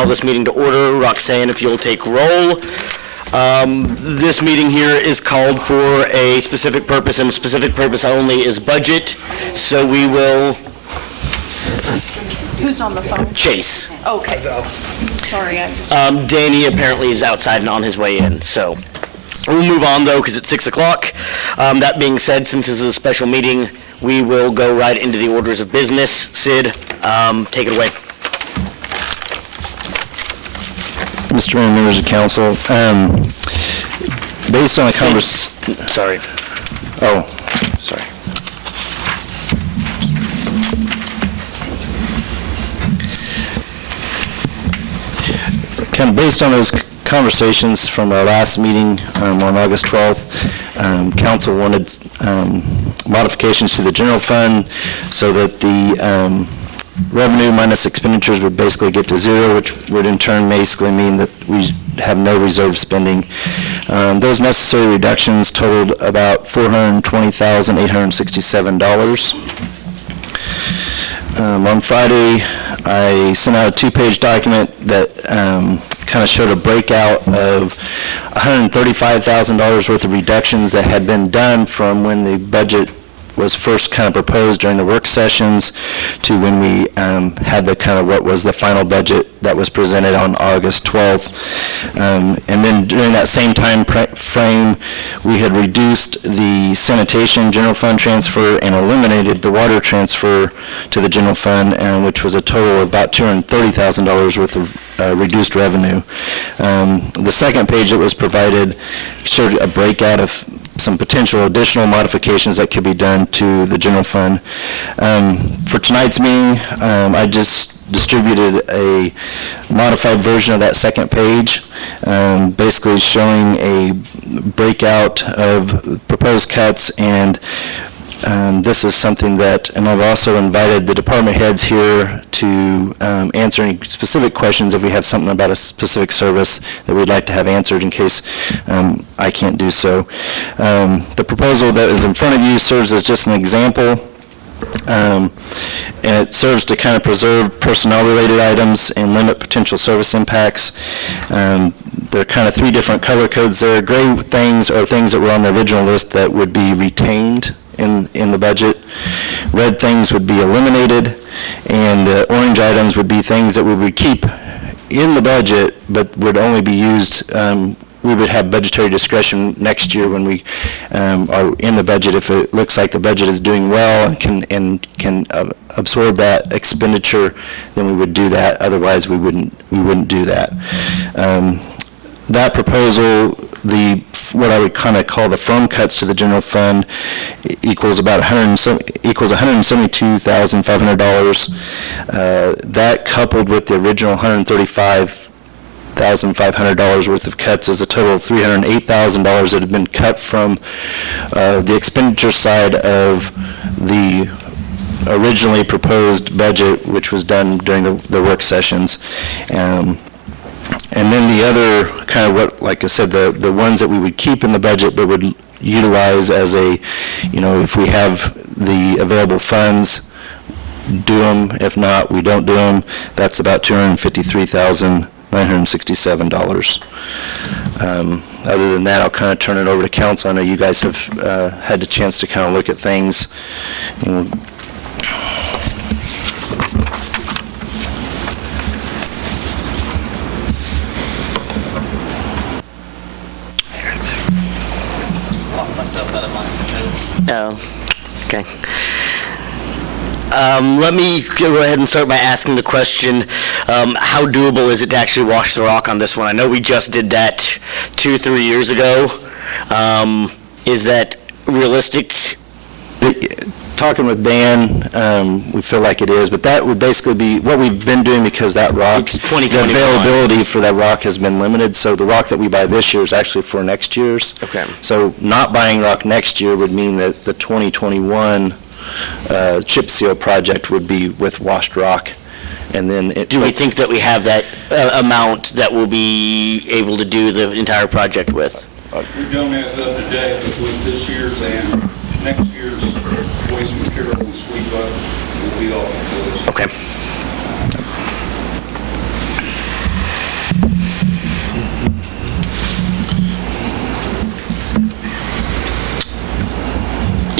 call this meeting to order. Roxanne, if you'll take roll. This meeting here is called for a specific purpose, and the specific purpose only is budget. So we will... Who's on the phone? Chase. Okay. Sorry, I just... Danny apparently is outside and on his way in, so... We'll move on, though, because it's 6 o'clock. That being said, since this is a special meeting, we will go right into the orders of business. Sid, take it away. Mr. Mayor, members of council, based on a conversation... Sorry. Oh, sorry. Kind of based on those conversations from our last meeting on August 12th, council wanted modifications to the general fund so that the revenue minus expenditures would basically get to zero, which would in turn basically mean that we have no reserve spending. Those necessary reductions totaled about $420,867. On Friday, I sent out a two-page document that kind of showed a breakout of $135,000 worth of reductions that had been done from when the budget was first kind of proposed during the work sessions to when we had the kind of what was the final budget that was presented on August 12th. And then during that same time frame, we had reduced the sanitation general fund transfer and eliminated the water transfer to the general fund, which was a total of about $230,000 worth of reduced revenue. The second page that was provided showed a breakout of some potential additional modifications that could be done to the general fund. For tonight's meeting, I just distributed a modified version of that second page, basically showing a breakout of proposed cuts, and this is something that, and I've also invited the department heads here to answer any specific questions if we have something about a specific service that we'd like to have answered in case I can't do so. The proposal that is in front of you serves as just an example, and it serves to kind of preserve personnel-related items and limit potential service impacts. There are kind of three different color codes there. Gray things are things that were on the original list that would be retained in the budget. Red things would be eliminated, and orange items would be things that we would keep in the budget but would only be used, we would have budgetary discretion next year when we are in the budget. If it looks like the budget is doing well and can absorb that expenditure, then we would do that. Otherwise, we wouldn't do that. That proposal, what I would kind of call the firm cuts to the general fund, equals about $172,500. That coupled with the original $135,500 worth of cuts is a total of $308,000 that have been cut from the expenditure side of the originally proposed budget, which was done during the work sessions. And then the other kind of what, like I said, the ones that we would keep in the budget but would utilize as a, if we have the available funds, do them. If not, we don't do them. That's about $253,967. Other than that, I'll kind of turn it over to council. I know you guys have had the chance to kind of look at things. Oh, okay. Let me go ahead and start by asking the question, how doable is it to actually wash the rock on this one? I know we just did that 2-3 years ago. Is that realistic? Talking with Dan, we feel like it is, but that would basically be what we've been doing because that rock, the availability for that rock has been limited. So the rock that we buy this year is actually for next year's. Okay. So not buying rock next year would mean that the 2021 chip seal project would be with washed rock. And then do we think that we have that amount that we'll be able to do the entire project with? We don't as up to date with this year's and next year's waste material and sweep up will be off. Okay.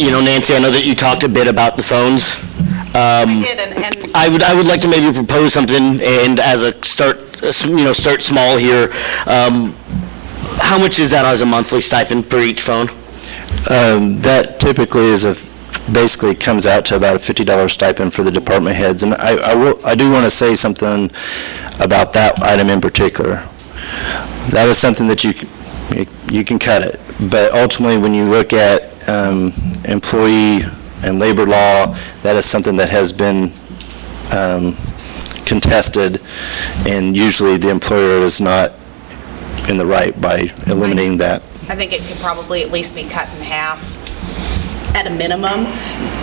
Nancy, I know that you talked a bit about the phones. I did, and I would like to maybe propose something, and as a start, start small here. How much is that as a monthly stipend per each phone? That typically is basically comes out to about a $50 stipend for the department heads. And I do want to say something about that item in particular. That is something that you can cut it. But ultimately, when you look at employee and labor law, that is something that has been contested, and usually the employer is not in the right by eliminating that. I think it could probably at least be cut in half at a minimum.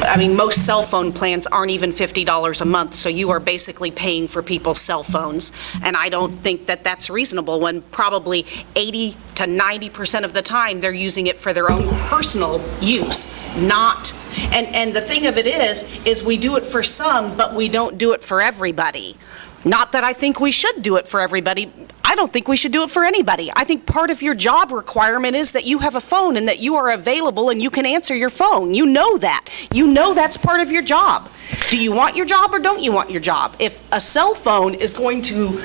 I mean, most cell phone plans aren't even $50 a month, so you are basically paying for people's cell phones. And I don't think that that's reasonable when probably 80 to 90% of the time they're using it for their own personal use, not. And the thing of it is we do it for some, but we don't do it for everybody. Not that I think we should do it for everybody. I don't think we should do it for anybody. I think part of your job requirement is that you have a phone and that you are available and you can answer your phone. You know that. You know that's part of your job. Do you want your job or don't you want your job? If a cell phone is going to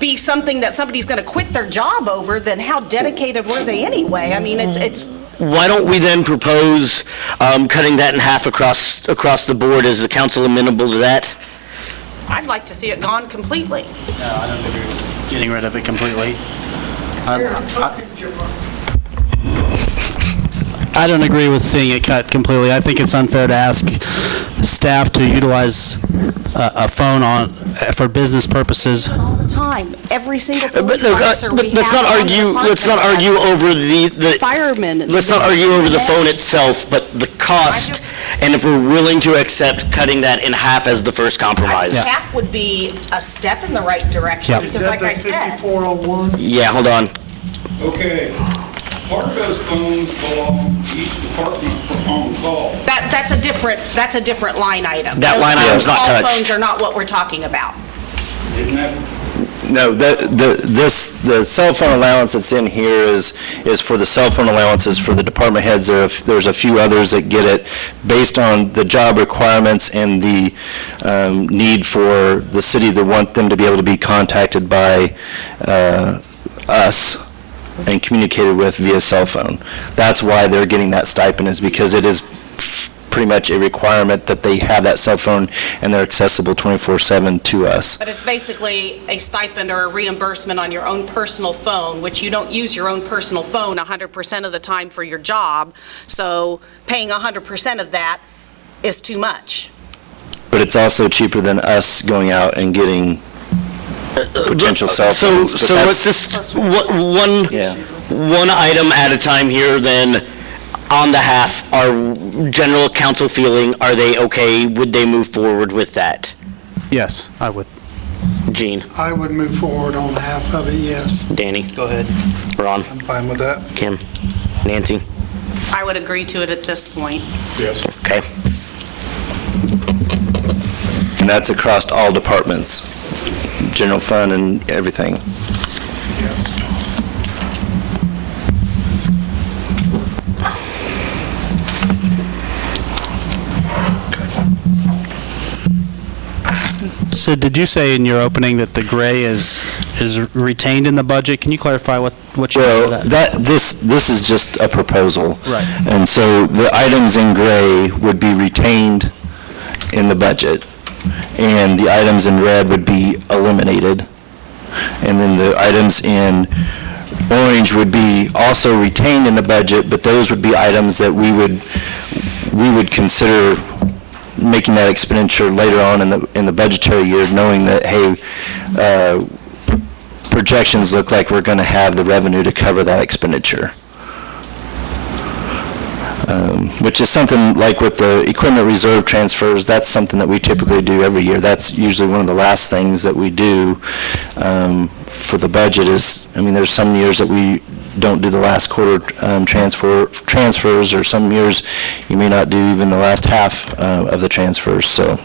be something that somebody's going to quit their job over, then how dedicated were they anyway? I mean, it's Why don't we then propose cutting that in half across the board? Is the council amenable to that? I'd like to see it gone completely. No, I don't agree with getting rid of it completely. I don't agree with seeing it cut completely. I think it's unfair to ask staff to utilize a phone for business purposes. All the time, every single But police look, officer we let's have not on argue. the Let's not contract argue has over the firemen. Let's not argue over the phone Yes. itself, but the cost, just- and if we're willing to accept cutting that in half as the first compromise. Half would be a step in the right direction, Yeah. because like I said, Yeah, hold on. Okay, part of those phones belong to each department for on call. that's a different line item. That line item's not All touched. phones are not what we're talking about. Isn't that, No, the cell phone allowance that's in here is for the cell phone allowances for the department heads. There's a few others that get it based on the job requirements and the need for the city to want them to be able to be contacted by us and communicated with via cell phone. That's why they're getting that stipend, is because it is pretty much a requirement that they have that cell phone and they're accessible 24/7 to us. But it's basically a stipend or a reimbursement on your own personal phone, which you don't use your own personal phone 100% of the time for your job, so paying 100% of that is too much. But it's also cheaper than us going out and getting potential cell phones. but So let's that's- just, one Yeah. one item at a time here, then. On the half, our general council feeling, are they okay? Would they move forward with that? Yes, I would. Gene, I would move forward on half of it, yes. Danny, Go ahead. Ron, I'm fine with that. Kim, Nancy? I would agree to it at this point. yes. Okay. And that's across all departments, general fund and everything. So did you say in your opening that the gray is retained in the budget? Can you clarify what you mean by Well, that? this is just a proposal. Right. And so the items in gray would be retained in the budget, and the items in red would be eliminated. And then the items in orange would be also retained in the budget, but those would be items that we would consider making that expenditure later on in the budgetary year, knowing that, hey, projections look like we're going to have the revenue to cover that expenditure. Which is something like with the equipment reserve transfers, that's something that we typically do every year. That's usually one of the last things that we do for the budget is, I mean, there's some years that we don't do the last quarter transfers, or some years you may not do even the last half of the transfers, so.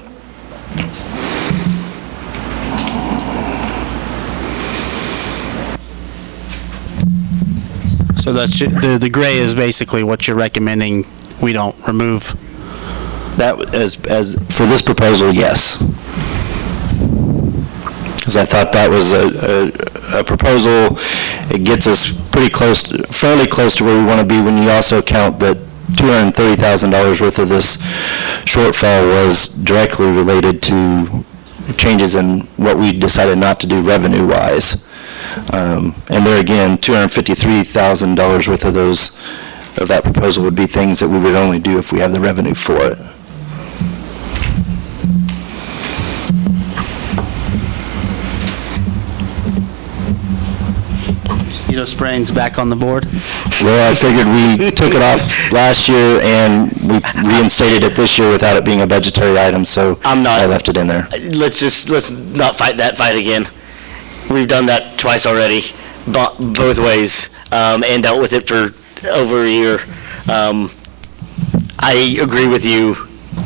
So that's the gray is basically what you're recommending we don't remove. That, as for this proposal, yes. Because I thought that was a proposal, it gets us pretty close, fairly close to where we want to be when you also count that $230,000 worth of this shortfall was directly related to changes in what we decided not to do revenue-wise. And there again, $253,000 worth of that proposal would be things that we would only do if we have the revenue for it. Mosquito spraying's back on the board. Well, I figured we took it off last year and we reinstated it this year without it being a budgetary item, so I left it in there. Let's not fight that fight again. We've done that twice already, both ways, and dealt with it for over a year. I agree with you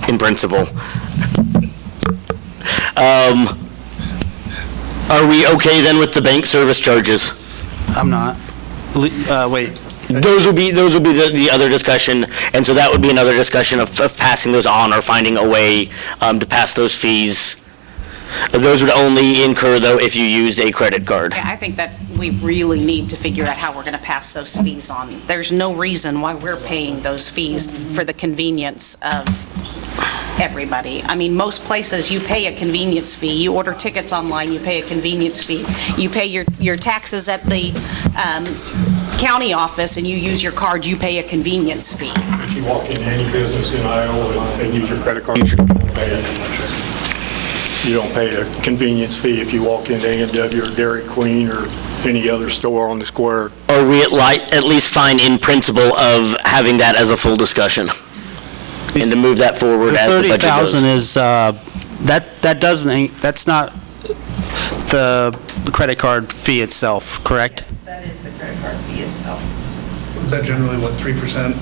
in principle. Are we okay then with the bank service charges? I'm not. Wait. Those will be the other discussion, and so that would be another discussion of passing those on or finding a way to pass those fees. Those would only incur, though, if you used a credit card. Yeah, I think that we really need to figure out how we're going to pass those fees on. There's no reason why we're paying those fees for the convenience of everybody. I mean, most places, you pay a convenience fee. You order tickets online, you pay a convenience fee. You pay your taxes at the county office and you use your card, you pay a convenience fee. If you walk into any business in Iola and use your credit card, you don't pay a convenience fee if you walk into A&W or Dairy Queen or any other store on the square. Are we at least fine in principle of having that as a full discussion? And to move that forward as the budget goes? The 30,000 is, that's not the credit card fee itself, correct? Yes, that is the credit card fee itself. Is that generally, what, 3%?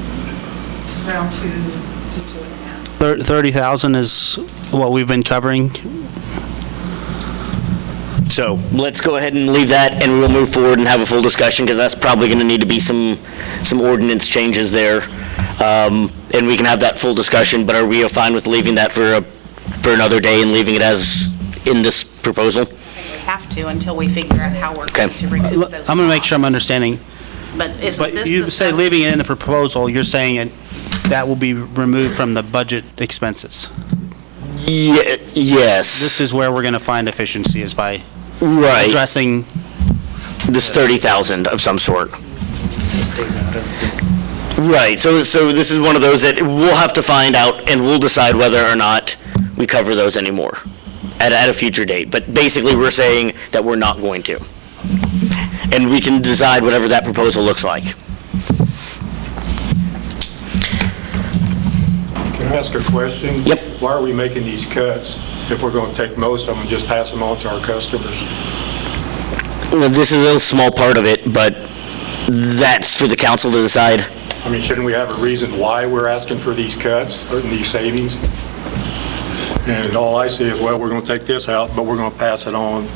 Around 2 to 2.5. 30,000 is what we've been covering. So let's go ahead and leave that, and we'll move forward and have a full discussion, because that's probably going to need to be some ordinance changes there. And we can have that full discussion, but are we fine with leaving that for another day and leaving it as in this proposal? I think we have to until we figure out how we're going to recoup those I'm going to make sure I'm costs. understanding. But isn't this You the say stuff- leaving it in the proposal, you're saying that will be removed from the budget expenses. Yes. This is where we're going to find efficiency, is by Right. addressing. This 30,000 of some sort. Right, so this is one of those that we'll have to find out, and we'll decide whether or not we cover those anymore at a future date. But basically, we're saying that we're not going to. And we can decide whatever that proposal looks like. Can I ask a question? Yep. Why are we making these cuts if we're going to take most of them and just pass them on to our customers? Well, this is a small part of it, but that's for the council to decide. I mean, shouldn't we have a reason why we're asking for these cuts or these savings? And all I see is, well, we're going to take this out, but we're going to pass it on,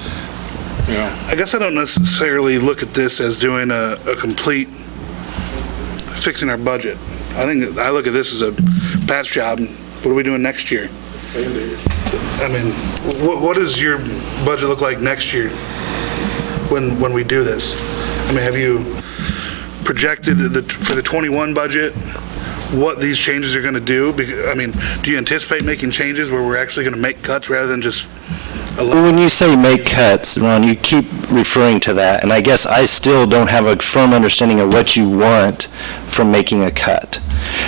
you know. I guess I don't necessarily look at this as doing a complete fixing our budget. I look at this as a patch job. What are we doing next year? I mean, what does your budget look like next year when we do this? I mean, have you projected for the 21 budget what these changes are going to do? I mean, do you anticipate making changes where we're actually going to make cuts rather than just Well, when you say make cuts, Ron, you keep referring to that, and I guess I still don't have a firm understanding of what you want from making a cut.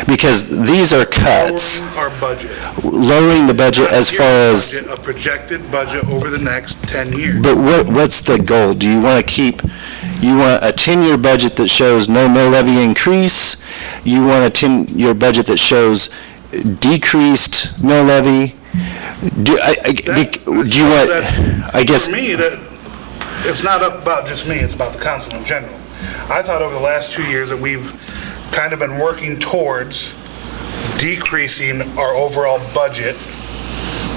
Because these are cuts. lowering our budget? Lowering the budget as far as, A projected budget over the next 10 years. but what's the goal? Do you want you want a 10-year budget that shows no mill levy increase? You want a 10-year budget that shows decreased mill levy? Do you want, I guess... For me, it's not about just me, it's about the council in general. I thought over the last 2 years that we've kind of been working towards decreasing our overall budget,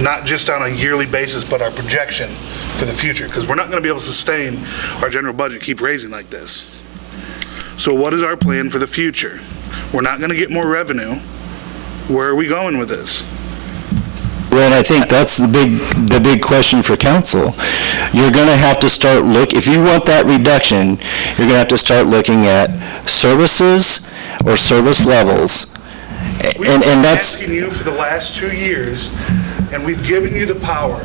not just on a yearly basis, but our projection for the future, because we're not going to be able to sustain our general budget, keep raising like this. So what is our plan for the future? We're not going to get more revenue. Where are we going with this? Well, and I think that's the big question for council. You're going to have to start if you want that reduction, you're going to have to start looking at services or service levels. We've And been that's, asking you for the last 2 years, and we've given you the power,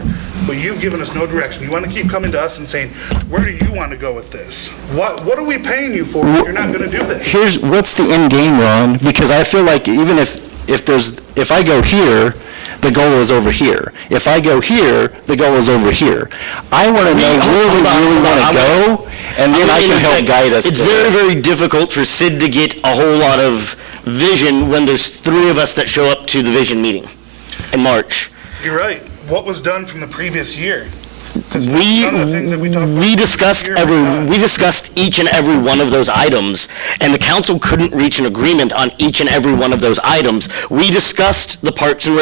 but you've given us no direction. You want to keep coming to us and saying, where do you want to go with this? What are we paying you for if you're not going to do this? what's the end game, Ron? Because I feel like even if I go here, the goal is over here. If I go here, the goal is over here. I want to know where we really want to go, and then I can help guide us. It's very, very difficult for Sid to get a whole lot of vision when there's 3 of us that show up to the vision meeting in March. You're right. What was done from the previous year? 'Cause We none of the things that we talked about discussed this year were done. we discussed each and every one of those items, and the council couldn't reach an agreement on each and every one of those items. We discussed the Parks and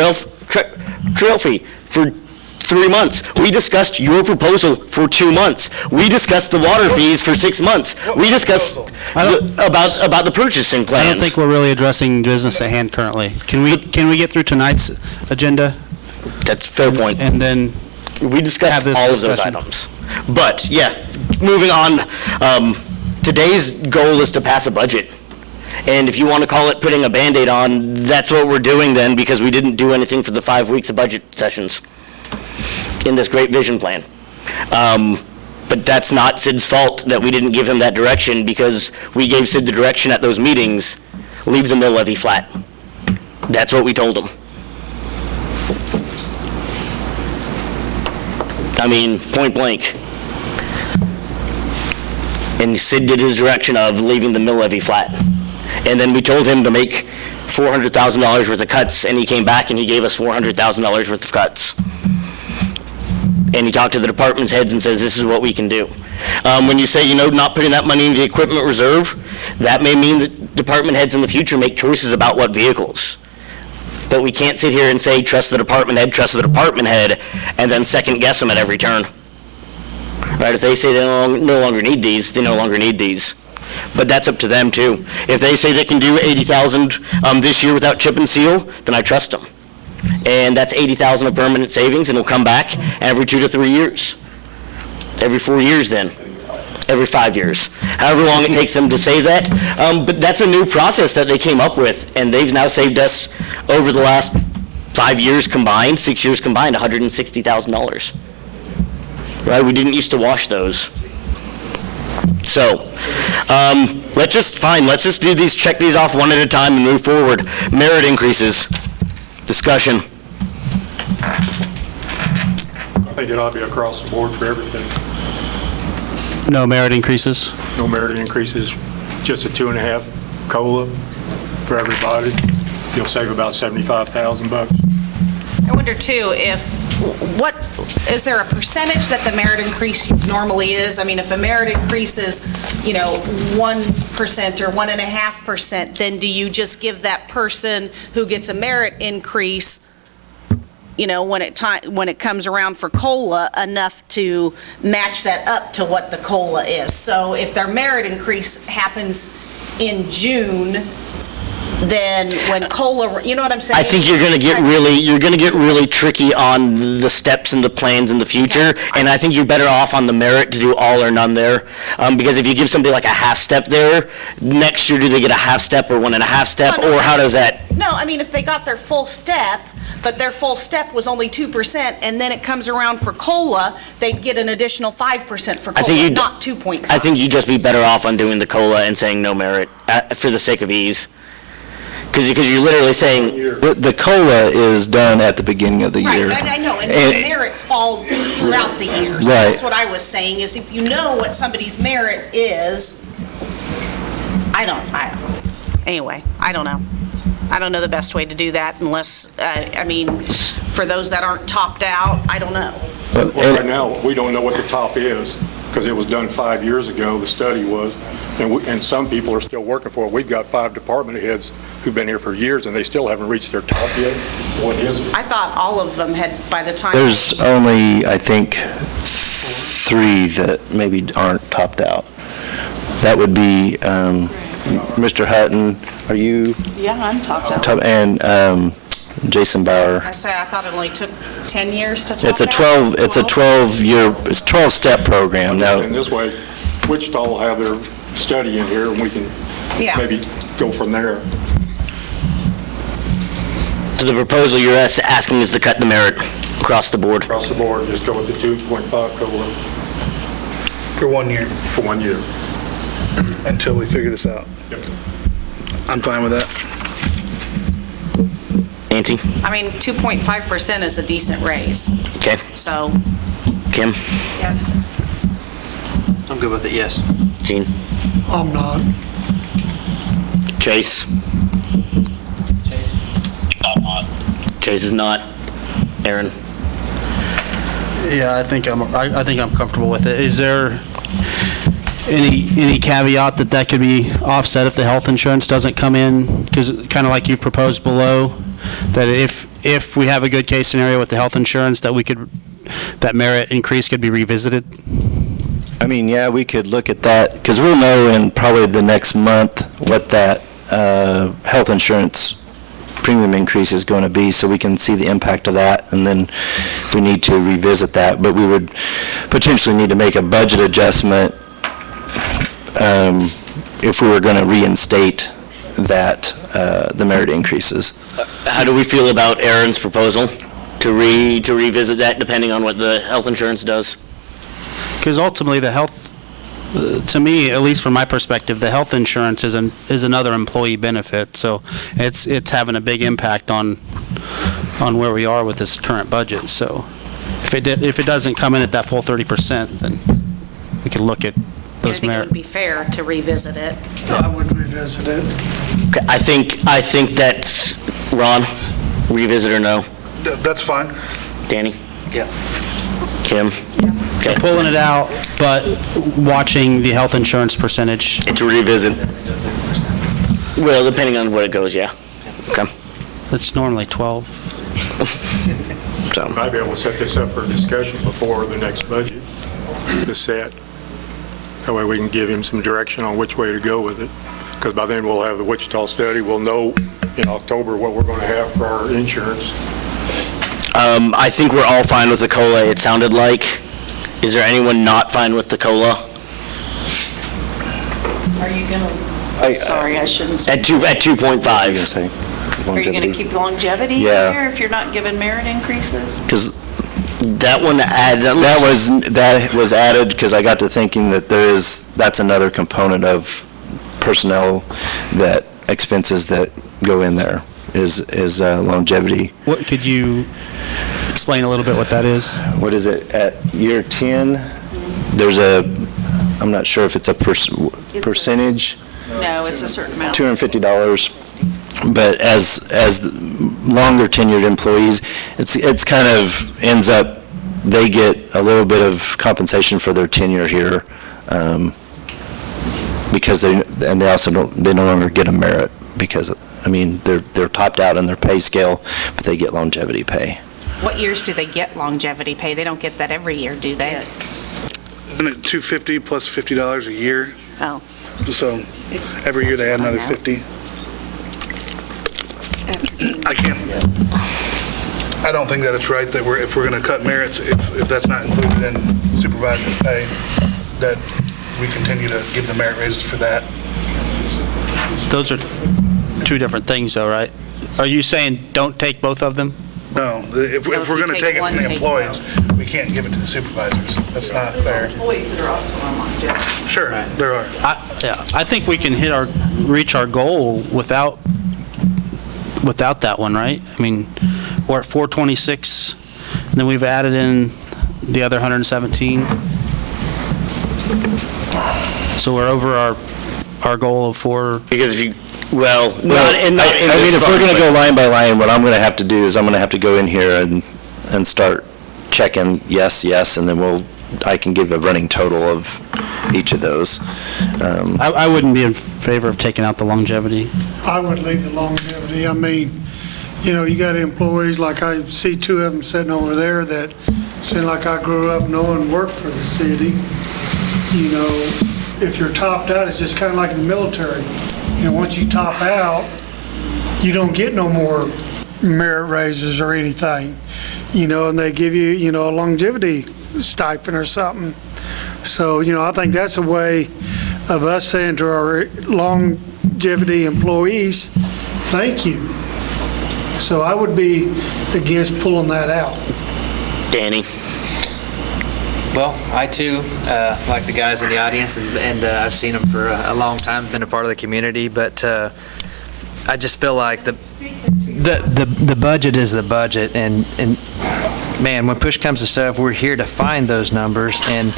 Trail fee for 3 months. We discussed your proposal for 2 months. We discussed the water fees for 6 months. We discussed about the purchasing plans. I don't think we're really addressing business at hand currently. Can we get through tonight's agenda? That's a fair point. And then We discussed have this all of those discussion. items. But, yeah, moving on, today's goal is to pass a budget. And if you want to call it putting a Band-Aid on, that's what we're doing then, because we didn't do anything for the 5 weeks of budget sessions in this great vision plan. But that's not Sid's fault that we didn't give him that direction, because we gave Sid the direction at those meetings, leave the mill levy flat. That's what we told him. I mean, point blank. And Sid did his direction of leaving the mill levy flat. And then we told him to make $400,000 worth of cuts, and he came back and he gave us $400,000 worth of cuts. And he talked to the department's heads and says, this is what we can do. When you say, not putting that money into the equipment reserve, that may mean that department heads in the future make choices about what vehicles. But we can't sit here and say, trust the department head, and then second guess them at every turn. Right, if they say they no longer need these, they no longer need these. But that's up to them too. If they say they can do 80,000 this year without chip and seal, then I trust them. And that's 80,000 of permanent savings, and it'll come back every 2 to 3 years. Every 4 years then. Every 5 years. However long it takes them to say that. But that's a new process that they came up with, and they've now saved us over the last 5 years combined, 6 years combined, $160,000. Right, we didn't used to wash those. So, let's just do these, check these off one at a time and move forward. Merit increases. Discussion. I think it ought to be across the board for everything. no merit increases? No merit increases, just a 2.5 COLA for everybody. You'll save about $75,000. I wonder too, is there a percentage that the merit increase normally is? I mean, if a merit increase is, 1% or 1.5%, then do you just give that person who gets a merit increase, when it comes around for COLA, enough to match that up to what the COLA is? So if their merit increase happens in June, then when COLA, you know what I'm saying? I think you're going to get really tricky on the steps and the plans in the future, and I think you're better off on the merit to do all or none there, because if you give somebody like a half step there, next year do they get a half step or 1.5 step, or how does that? No, I mean, if they got their full step, but their full step was only 2%, and then it comes around for COLA, they'd get an additional 5% for COLA, not 2.5. I think you'd just be better off on doing the COLA and saying no merit for the sake of ease. Because you're literally saying, The COLA is done at the beginning of the year. Right, I know, and the merits fall throughout the year. So Right. that's what I was saying, is if you know what somebody's merit is, anyway, I don't know. I don't know the best way to do that unless, for those that aren't topped out, I don't know. Well, right now, we don't know what the top is, because it was done 5 years ago, the study was, and some people are still working for it. We've got 5 department heads who've been here for years, and they still haven't reached their top yet. What is it? I thought all of them had, by the time. There's only, I think, 3 that maybe aren't topped out. that would be Mr. Hutton, are you, Yeah, I'm topped out. and Jason Bauer. I say, I thought it only took 10 years to top It's a out. 12-year, it's a 12-step program. Now, And this way, Wichita will have their study in here, and we can Yeah. maybe go from there. So the proposal you're asking is to cut the merit across the board. Across the board, just go with the 2.5 COLA For 1 year, for 1 year. until we figure this out. I'm fine with that. Nancy? I mean, 2.5% is a decent raise, Okay. so Kim? Yes. I'm good with it, yes. Gene? I'm not. Chase? Chase? Chase is not. Aaron? Yeah, I think I'm comfortable with it. Is there any caveat that could be offset if the health insurance doesn't come in? Because kind of like you've proposed below, that if we have a good case scenario with the health insurance, that merit increase could be revisited? I mean, yeah, we could look at that, because we'll know in probably the next month what that health insurance premium increase is going to be, so we can see the impact of that, and then we need to revisit that. But we would potentially need to make a budget adjustment if we were going to reinstate that, the merit increases. How do we feel about Aaron's proposal to revisit that depending on what the health insurance does? Because ultimately, the health, to me, at least from my perspective, the health insurance is another employee benefit. So it's having a big impact on where we are with this current budget. So if it doesn't come in at that full 30%, then we could look at I those think it merit. would be fair to revisit it. I would revisit it. Okay, I think that's, Ron, revisit or no? That's fine. Danny? Yeah. Kim? Okay, Pulling it out, but watching the health insurance percentage. it's a revisit. Well, depending on what it goes, yeah. Okay. It's normally 12. So, Might be able to set this up for discussion before the next budget is set. That way we can give him some direction on which way to go with it. Because by then we'll have the Wichita study. We'll know in October what we're going to have for our insurance. I think we're all fine with the COLA, it sounded like. Is there anyone not fine with the COLA? Are you gonna, sorry, I shouldn't say. At 2.5? Are you gonna keep longevity in Yeah. there if you're not giving merit increases? Because that one, That was added because I got to thinking that that's another component of personnel, that expenses that go in there is longevity. What could you explain a little bit what that is? What is it, at year 10, there's I'm not sure if it's a percentage, No, it's a certain amount. $250, but as longer tenured employees, it's kind of ends up, they get a little bit of compensation for their tenure here, because they also they no longer get a merit, because, I mean, they're topped out in their pay scale, but they get longevity pay. What years do they get longevity pay? They don't get that every year, do they? Yes. Isn't it $250 plus $50 a year? Oh. So every year they add another 50. I don't think that it's right that if we're going to cut merits, if that's not included in supervisor's pay, that we continue to give the merit raises for that. Those are two different things, though, right? Are you saying don't take both of them? No, if we're you going to take take it one, from the take employees, we can't give it to the supervisors. That's not fair. Employees that are also on longevity. Sure, there are. I think we can reach our goal without that one, right? I mean, we're at 426, and then we've added in the other 117. So we're over our goal of 4. Because if you, well, not in I mean, this if we're fund, going to but- go line by line, what I'm going to have to do is I'm going to have to go in here and start checking yes, and then I can give a running total of each of those. I wouldn't be in favor of taking out the longevity. I would leave the longevity. I mean, you got employees, like I see two of them sitting over there that seem like I grew up knowing worked for the city. if you're topped out, it's just kind of like in the military. You know, once you top out, you don't get no more merit raises or anything, you know, and they give you, you know, a longevity stipend or something. So, you know, I think that's a way of us saying to our longevity employees, thank you. So I would be against pulling that out. Danny? Well, I too, like the guys in the audience, and I've seen them for a long time, been a part of the community, but I just feel like the budget is the budget, and man, when push comes to shove, we're here to find those numbers, and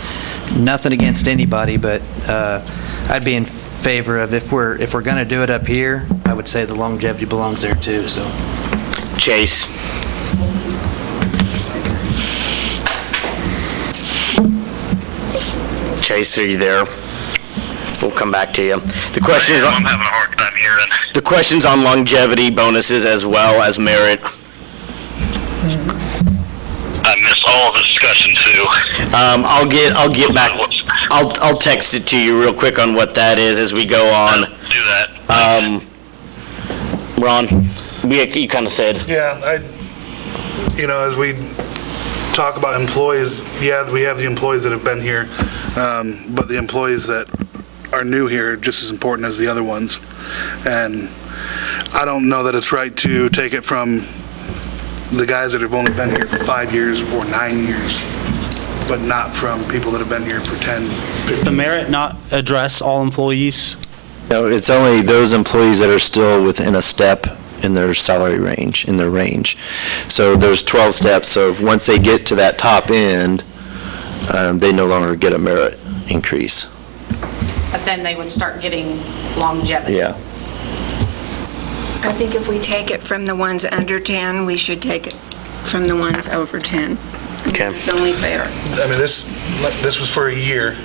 nothing against anybody, but I'd be in favor of, if we're going to do it up here, I would say the longevity belongs there too. So, Chase? Chase, are you there? We'll come back to you. The question is, I'm having a hard time hearing. the question's on longevity bonuses as well as merit. I missed all of the discussion too. I'll get back. I'll text it to you real quick on what that is as we go on. Do that. Ron, you kind of said. Yeah, you know, as we talk about employees, yeah, we have the employees that have been here, but the employees that are new here are just as important as the other ones. And I don't know that it's right to take it from the guys that have only been here for 5 years or 9 years, but not from people that have been here for 10, 15. Does the merit not address all employees? No, it's only those employees that are still within a step in their salary range, in their range. So there's 12 steps, so once they get to that top end, they no longer get a merit increase. But then they would start getting longevity. Yeah. I think if we take it from the ones under 10, we should take it from the ones over 10. Okay. It's only fair. I mean, this was for a year.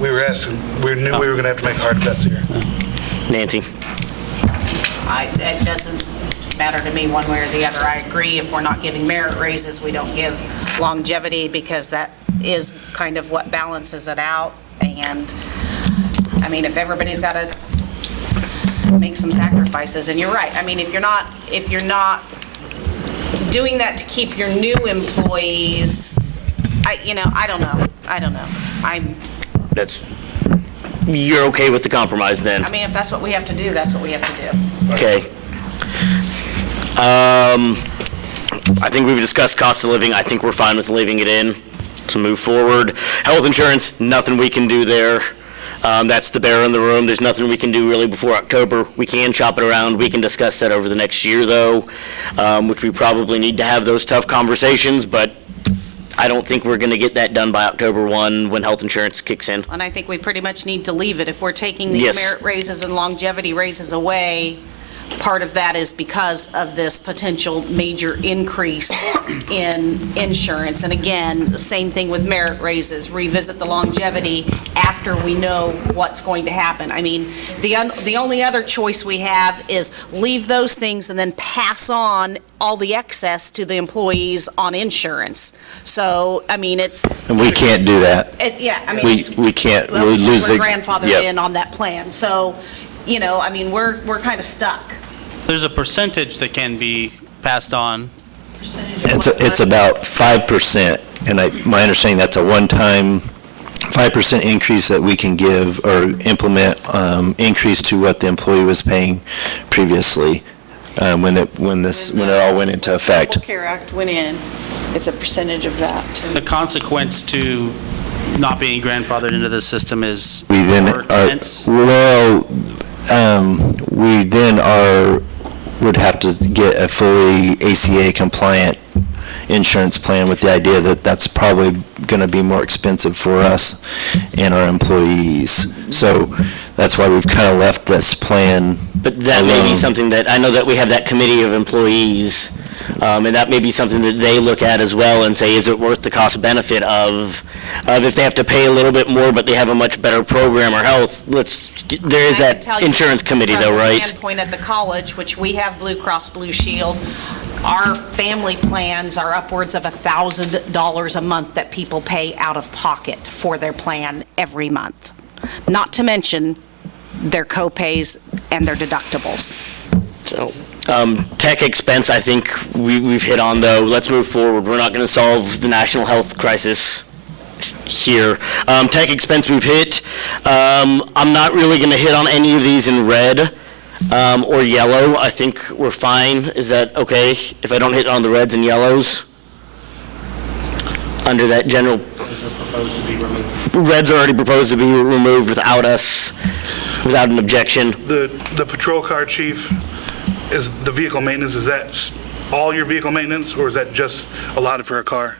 We were asking, we knew we were going to have to make hard cuts here. Nancy? It doesn't matter to me one way or the other. I agree, if we're not giving merit raises, we don't give longevity, because that is kind of what balances it out. And, I mean, if everybody's got to make some sacrifices, and you're right. I mean, if you're not doing that to keep your new employees, I don't know. You're okay with the compromise then? I mean, if that's what we have to do, that's what we have to do. Okay. I think we've discussed cost of living. I think we're fine with leaving it in to move forward. Health insurance, nothing we can do there. That's the bear in the room. There's nothing we can do really before October. We can shop it around. We can discuss that over the next year, though, which we probably need to have those tough conversations, but I don't think we're going to get that done by October 1 when health insurance kicks in. And I think we pretty much need to leave it. If we're taking these Yes. merit raises and longevity raises away, part of that is because of this potential major increase in insurance. And again, the same thing with merit raises, revisit the longevity after we know what's going to happen. I mean, the only other choice we have is leave those things and then pass on all the excess to the employees on insurance. So, I mean, it's... And we can't do that. Yeah, I mean... We can't, Well, we lose we're the... grandfathered Yep. in on that plan. So, I mean, we're kind of stuck. There's a percentage that can be passed on. It's about 5%, and my understanding, that's a one-time 5% increase that we can give or implement, increase to what the employee was paying previously, when it all went into effect. The Affordable Care Act went in, it's a percentage of that. The consequence to not being grandfathered into the system is We then more expense. we then would have to get a fully ACA compliant insurance plan, with the idea that that's probably going to be more expensive for us and our employees. So that's why we've kind of left this plan But that may be alone. something that, I know that we have that committee of employees, and that may be something that they look at as well and say, is it worth the cost benefit of if they have to pay a little bit more, but they have a much better program or health, there is I can that tell you insurance committee though, From the right? standpoint at the college, which we have Blue Cross Blue Shield, Our family plans are upwards of $1,000 a month that people pay out of pocket for their plan every month, not to mention their co-pays and their deductibles. So, tech expense, I think we've hit on, though. Let's move forward. We're not going to solve the national health crisis here. Tech expense we've hit. I'm not really going to hit on any of these in red or yellow. I think we're fine. Is that okay if I don't hit on the reds and yellows? Under that general... Reds are already proposed to be removed without an objection. The patrol car chief, is the vehicle maintenance, is that all your vehicle maintenance, or is that just allotted for a car?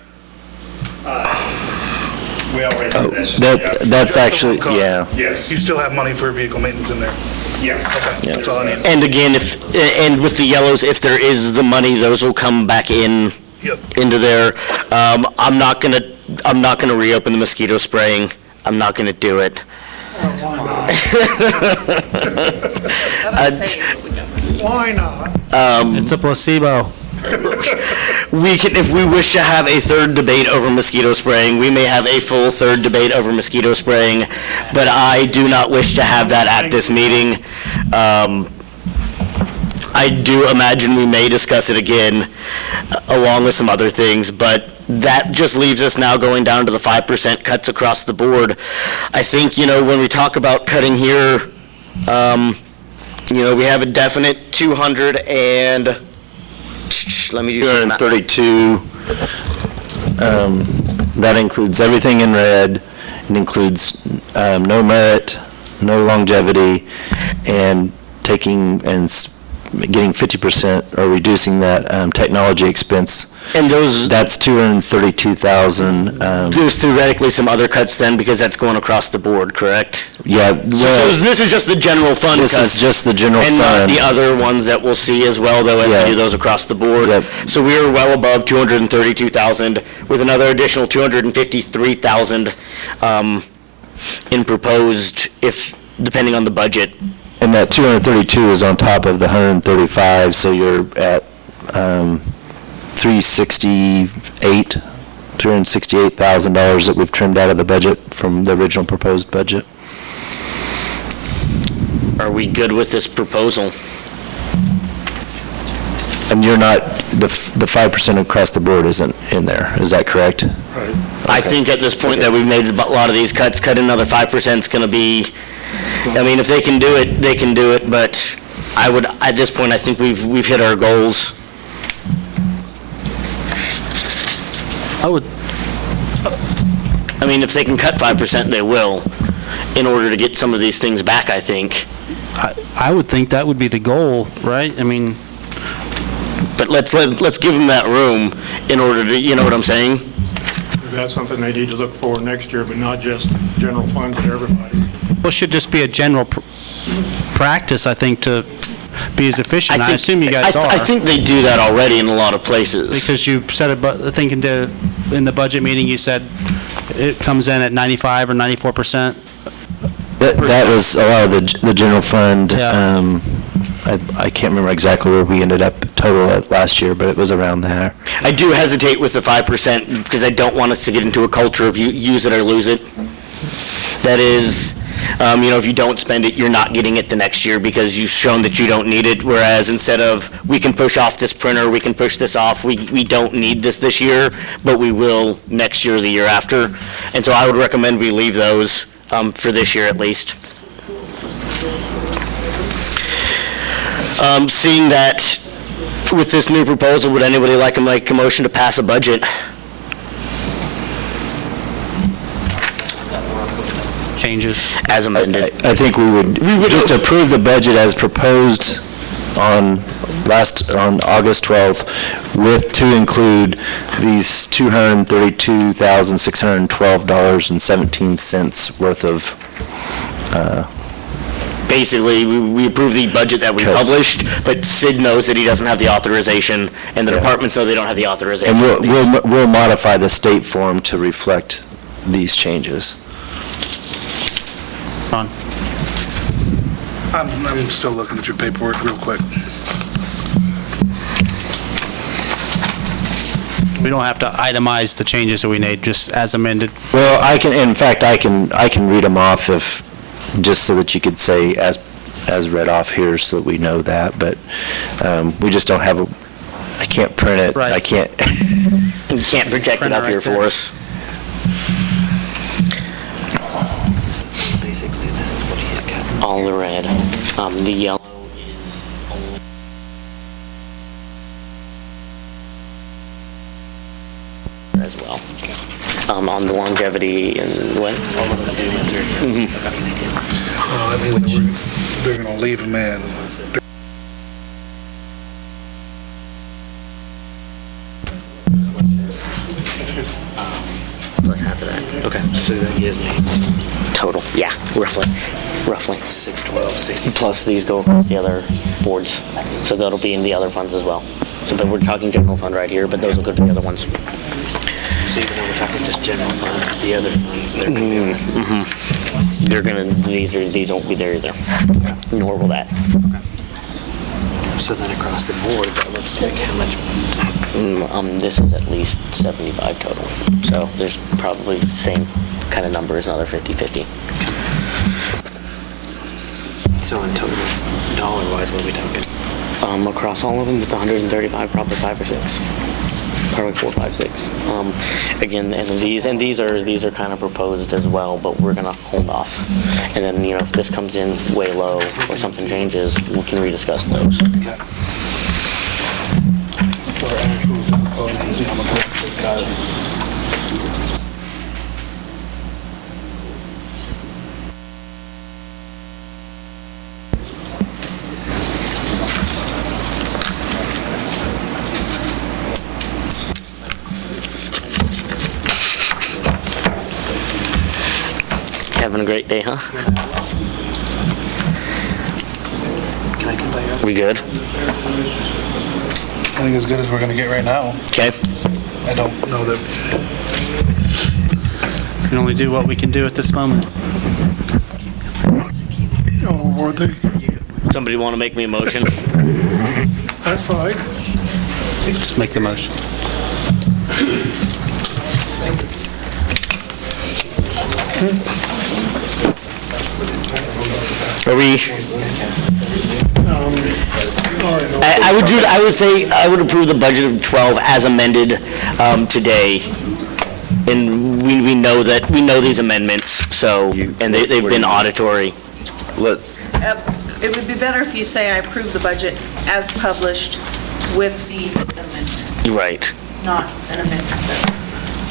We already did that. That's actually, yeah. Yes. You still have money for vehicle maintenance in there? Yes. Okay, that's all I need. And again, and with the yellows, if there is the money, those will come back into there. I'm not gonna reopen the mosquito spraying. I'm not gonna do it. Why not? It's a placebo. We can, if we wish to have a third debate over mosquito spraying, we may have a full third debate over mosquito spraying, but I do not wish to have that at this meeting. I do imagine we may discuss it again, along with some other things, but that just leaves us now going down to the 5% cuts across the board. I think, when we talk about cutting here, we have a definite 200 and, let me do some math. 232, that includes everything in red. It includes no merit, no longevity, and taking and getting 50% or reducing that technology expense. And those... That's 232,000. There's theoretically some other cuts then, because that's going across the board, correct? Yeah. So this is just the general fund cuts? This is just the general fund. And not the other ones that we'll see as well, though, as we do those across the board. Yep. So we are well above 232,000, with another additional 253,000 in proposed, depending on the budget. And that 232 is on top of the 135, so you're at $368,000 that we've trimmed out of the budget from the original proposed budget. Are we good with this proposal? And you're not, the 5% across the board isn't in there, is that correct? Right. I think at this point that we've made a lot of these cuts, cut another 5% is going to be, if they can do it, they can do it, but I would, at this point, I think we've hit our goals. If they can cut 5%, they will, in order to get some of these things back, I think. I would think that would be the goal, right? But let's give them that room in order to, you know what I'm saying? That's something they need to look for next year, but not just general fund for everybody. Well, it should just be a general practice, I think, to be as efficient. I assume you guys are. I think they do that already in a lot of places. Because you said, in the budget meeting, you said it comes in at 95 or 94%. That was a lot of the general fund. Yeah. I can't remember exactly where we ended up total at last year, but it was around there. I do hesitate with the 5% because I don't want us to get into a culture of use it or lose it. That is, if you don't spend it, you're not getting it the next year because you've shown that you don't need it, whereas instead of, we can push off this printer, we can push this off, we don't need this year, but we will next year or the year after. And so I would recommend we leave those for this year at least. Seeing that with this new proposal, would anybody like to make a motion to pass a budget? Changes. As amended. I think we would just approve the budget as proposed on August 12th, to include these $232,612.17 worth of basically, we approve the budget that we published, but Sid knows that he doesn't have the authorization, and the departments know they don't have the authorization. And we'll modify the state form to reflect these changes. Ron? I'm still looking through paperwork real quick. We don't have to itemize the changes that we made, just as amended. Well, I can read them off just so that you could say as read off here so that we know that, but we just don't have I can't print it. Right. I can't. You can't project it up here for us. Basically, this is what he's got. All the red. The yellow is only as well. On the longevity and what? All of them do enter. I mean, they're going to leave them in. Plus half of that. Okay. So that gives me Total. Yeah, roughly. 612, 66. Plus these go across the other boards. So that'll be in the other funds as well. So but we're talking general fund right here, but those will go to the other ones. So even though we're talking just general fund, the other funds, They're gonna, these won't be there either. Nor will that. so then across the board, that looks like how much? This is at least 75 total. So there's probably the same kind of numbers, another 50-50. So in total, dollar-wise, what are we talking? Across all of them with 135, probably 5 or 6. Probably 4, 5, 6. Again, and these are kind of proposed as well, but we're gonna hold off. And then, if this comes in way low or something changes, we can rediscuss those. Having a great day, huh? Can I come by your? We good? I think as good as we're going to get right now. Okay. I don't know that. We can only do what we can do at this moment. Oh, were they? Somebody want to make me a motion? That's fine. Just make the motion. Are we? I would say I would approve the budget of 12 as amended today. And we know these amendments, so, and they've been auditory. It would be better if you say I approve the budget as published with these amendments, Right. not an amendment.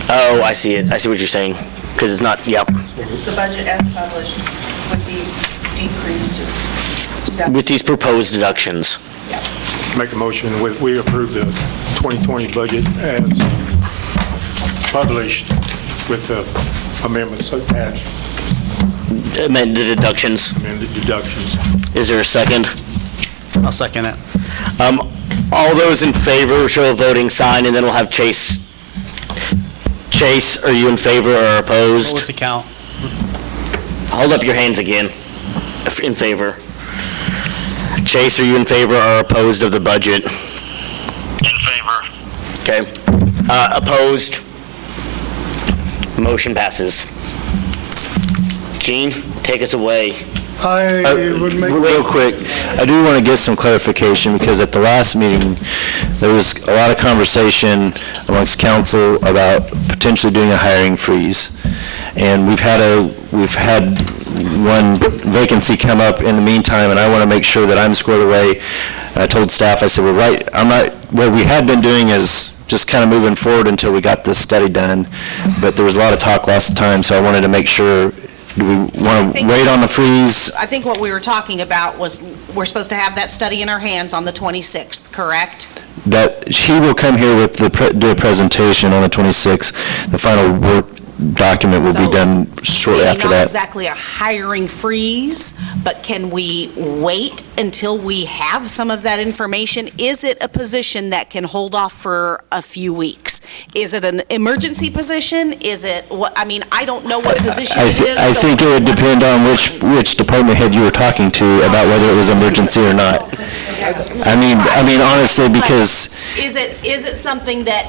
Oh, I see it. I see what you're saying. Because it's not, yep. It's the budget as published with these decreased. With these proposed deductions. Make a motion, we approve the 2020 budget as published with the amendments attached, Amended deductions. amended deductions. Is there a second? I'll second it. All those in favor, show a voting sign, and then we'll have Chase. Chase, are you in favor or What was opposed? the count? Hold up your hands again. In favor. Chase, are you in favor or opposed of the budget? In favor. Okay. Opposed? Motion passes. Gene, take us away. I would make, Real quick, I do want to get some clarification, because at the last meeting, there was a lot of conversation amongst council about potentially doing a hiring freeze. And we've had one vacancy come up in the meantime, and I want to make sure that I'm squared away. I told staff, I said, what we had been doing is just kind of moving forward until we got this study done, but there was a lot of talk last time, so I wanted to make sure. Do we want to wait on the freeze? I think what we were talking about was, we're supposed to have that study in our hands on the 26th, correct? That he will come here with do a presentation on the 26th. The final work document will be So, done shortly after Maybe not that. exactly a hiring freeze, but can we wait until we have some of that information? Is it a position that can hold off for a few weeks? Is it an emergency position? Is it, I don't know what position it is. I think it would depend on which department head you were talking to about whether it was emergency or not. I mean honestly, because Is it something that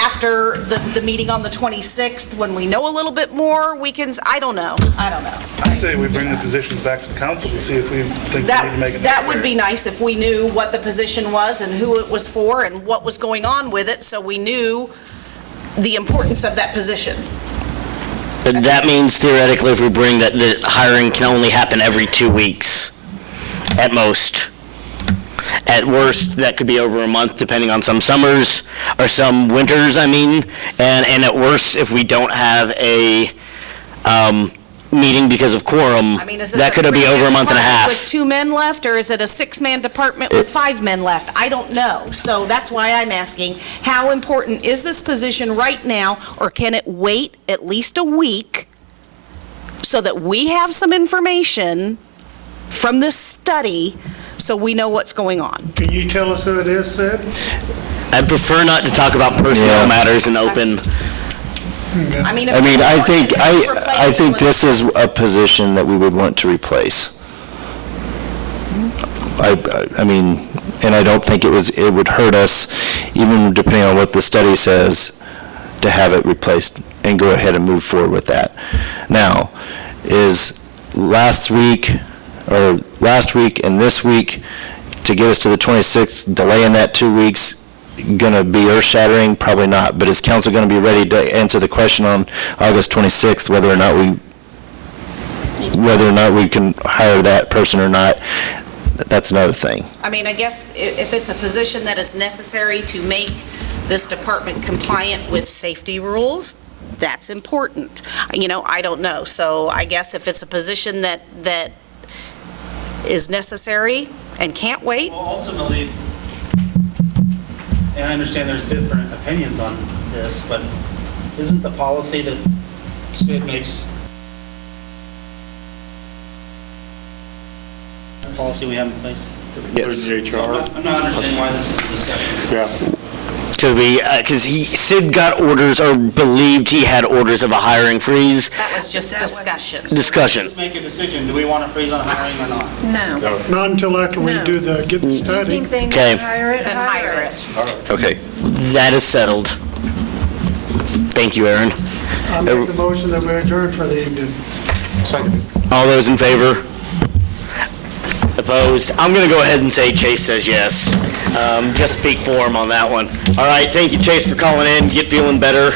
after the meeting on the 26th, when we know a little bit more, we can, I don't know. I say we bring the positions back to the council to see if we think we need to make it necessary. That would be nice if we knew what the position was and who it was for and what was going on with it, so we knew the importance of that position. But that means theoretically, if we bring that, the hiring can only happen every 2 weeks, at most. At worst, that could be over a month, depending on some summers, or some winters, I mean. And at worst, if we don't have a meeting because of quorum, I mean, is this that could be over a month and a half. with 2 men left, or is it a 6-man department with 5 men left? I don't know. So that's why I'm asking, how important is this position right now, or can it wait at least a week so that we have some information from this study so we know what's going on? Can you tell us who it is, Sid? I prefer not to talk about personnel matters in open. I mean, I think this is a position that we would want to replace. I mean, and I don't think it would hurt us, even depending on what the study says, to have it replaced and go ahead and move forward with that. Now, is last week and this week to get us to the 26th, delaying that 2 weeks, going to be earth-shattering? Probably not. But is council going to be ready to answer the question on August 26th, whether or not we can hire that person or not? That's another thing. I mean, I guess if it's a position that is necessary to make this department compliant with safety rules, that's important. You know, I don't know. So I guess if it's a position that is necessary and can't wait. Well, ultimately, and I understand there's different opinions on this, but isn't the policy that Sid makes the policy we have in place? Yes. I'm not understanding why this is a discussion. Yeah. Because Sid got orders, or believed he had orders of a hiring freeze. That was just discussion. Let's make a decision. Do we want to freeze on hiring or not? No. Not until after we No. get the You study. think they need Okay. to hire it? Then hire it. Okay. That is settled. Thank you, Aaron. I make the motion that we adjourn for the evening. All those in favor? Opposed? I'm going to go ahead and say Chase says yes. Just speak for him on that one. All right, thank you, Chase, for calling in. Get feeling better.